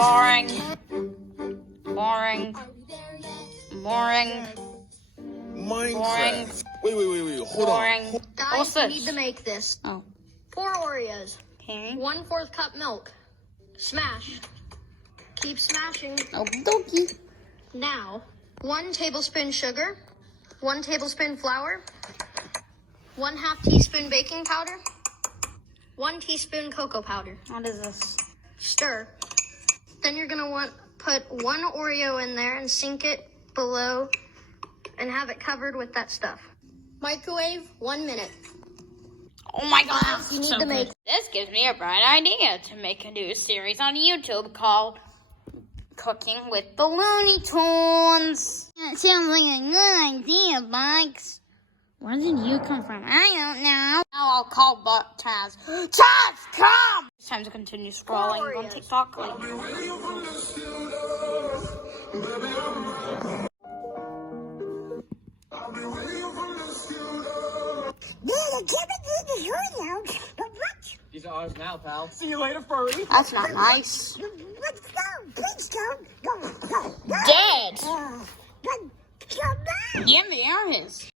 Boring. Boring. Boring. Minecraft. Wait. Hold on. Guys, you need to make this. Oh. 4 Oreos. Okay. 1/4 cup milk. Smash. Keep smashing. Okie dokie. Now, 1 tablespoon sugar, 1 tablespoon flour, 1/2 teaspoon baking powder, 1 teaspoon cocoa powder. What is this? Stir. Then you're gonna put 1 Oreo in there and sink it below and have it covered with that stuff. Microwave 1 minute. Oh my god. You need so to make. good. This gives me a bright idea to make a new series on YouTube called Cooking with the Looney Tunes. That sounds like a good idea, Bugs. Where did you come from? I don't know. Now I'll call Taz. Taz, come! It's time to continue scrolling on TikTok. These are ours now, pal. See you later, furry. That's not nice. Let's go. Please go. Dead. Come back. Yeah, they are his.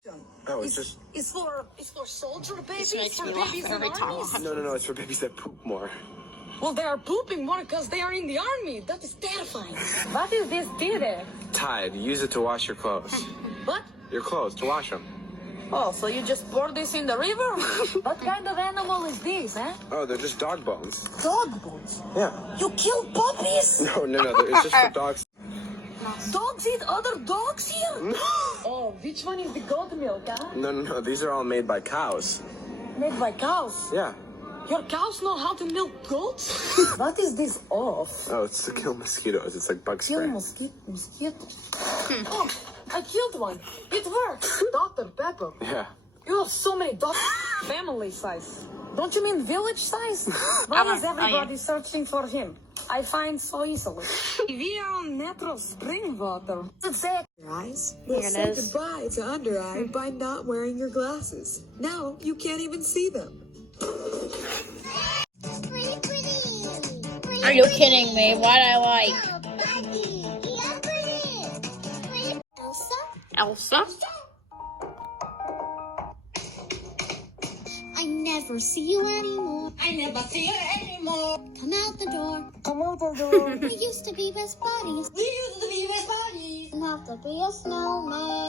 Oh, it's just... It's for soldier babies, This makes for me laugh babies in every time. armies. No, it's for babies that poop more. Well, they are pooping more because they are in the army. That is terrifying. What is this tea? Tide, use it to wash your clothes. What? Your clothes, to wash them. Oh, so you just pour this in the river? What kind of animal is this, eh? Oh, they're just dog bones. Dog bones. Yeah. You kill puppies? No, it's just for dogs. Dogs eat other dogs here? Oh, which one is the goat milk, huh? No, these are all made by cows. Made by cows. Yeah. Your cows know how to milk goats? What is this off? Oh, it's to kill mosquitoes. It's like bug Kill spray. mosquitoes. Oh, I killed one. It works. Dr. Pepper. Yeah. You have so many dogs. Family size. Don't you mean village size? Why is everybody searching for him? I find so easily. We are on natural spring water. It's it. Your eyes. Here Well, it say is. goodbye to under eye by not wearing your glasses. Now you can't even see them. Are you kidding me? What I like? Elsa? I never see you anymore. I never see you anymore. Come out the door. Come out the door. We used to be best buddies. We used to be best buddies. You have to be a snowman.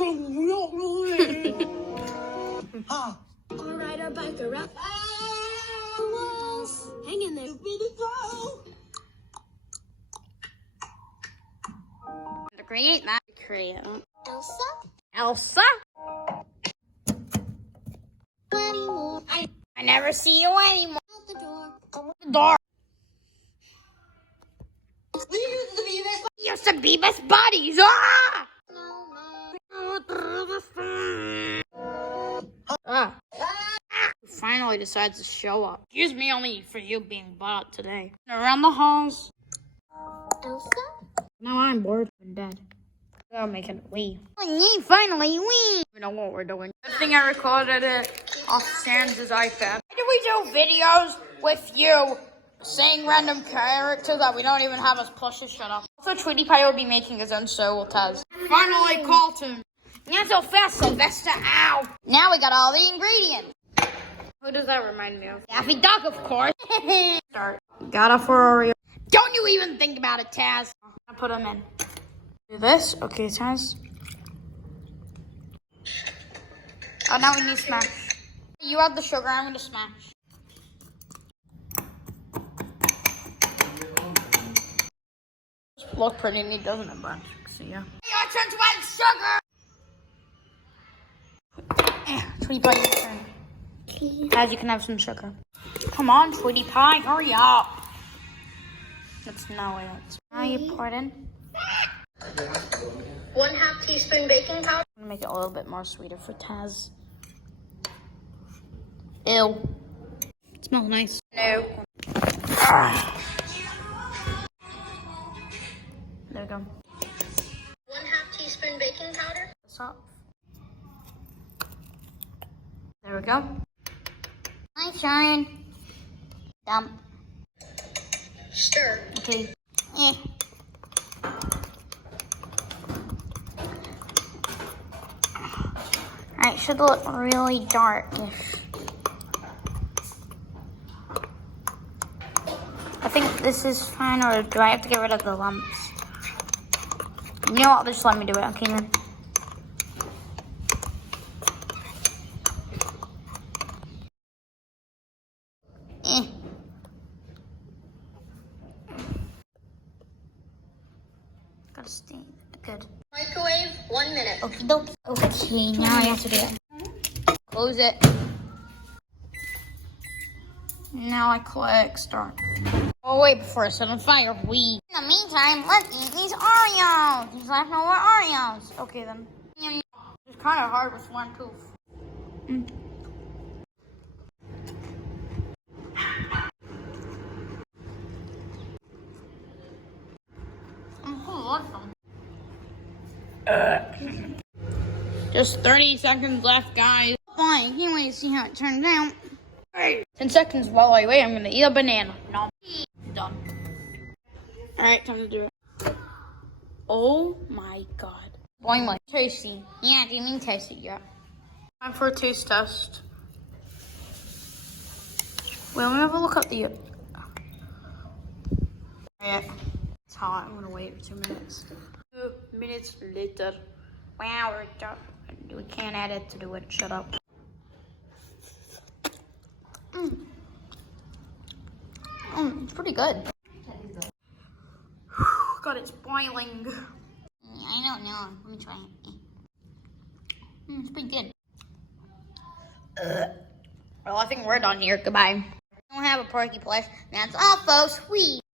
Huh? I'll ride our bike around the walls. Hang in there. To create that, create Elsa? Elsa? Anymore. I never see you anymore. Out the door. The door. We used to be best We used to be best buddies. Ah! Snowman. Ah. He finally decides to show up. Excuse me only for you being bought today. Around the halls. Elsa? Now I'm bored and dead. I'll make it we. Finally, we. We know what we're doing. Good thing I recorded it off Sans' iPad. Why do we do videos with you saying random characters that we don't even have as plushes? Shut up. Also, Tweety Pie will be making his own show with Taz. Finally, Carlton. Not so fast, Sylvester. Ow. Now we got all the ingredients. Who does that remind me of? Daffy Duck, of course. Start. Got a Ferrari. Don't you even think about it, Taz. I put them in. Do this. Okay, Taz. Oh, now we need smash. You add the sugar, I'm gonna smash. Look pretty neat, doesn't it, Bunch? See ya. Your turn to add sugar! Tweety Pie, your turn. Taz, you can have some sugar. Come on, Tweety Pie, hurry up. That's not what it's. Now you pour it in. 1/2 teaspoon baking powder. I'm gonna make it a little bit more sweeter for Taz. Ew. It smells nice. No. There we go. 1/2 teaspoon baking powder. Stop. There we go. My turn. Dump. Stir. Okay. Eh. Alright, should look really darkish. I think this is fine, or do I have to get rid of the lumps? You know what, just let me do it, okay then. Gotta stay good. Microwave 1 minute. Okie dokie. Okay, now I have to do it. Close it. Now I click start. Oh wait, before I set on fire, we. In the meantime, let's eat these Oreos. These leftover Oreos. Okay then. It's kind of hard with one tooth. Just 30 seconds left, guys. Fine, can't wait to see how it turns out. 10 seconds while I wait, I'm gonna eat a banana. No, done. Alright, time to do it. Oh my god. Boing, tasty. Yeah, do you mean tasty? Yeah. Time for a taste test. Well, let me have a look at the. Yeah. It's hot. I'm gonna wait for 2 minutes. 2 minutes later. Wow, we can't add it to do it. Shut up. It's pretty good. God, it's boiling. I don't know. Let me try it. It's pretty good. Well, I think we're done here. Goodbye. I don't have a porky plush. That's all, folks.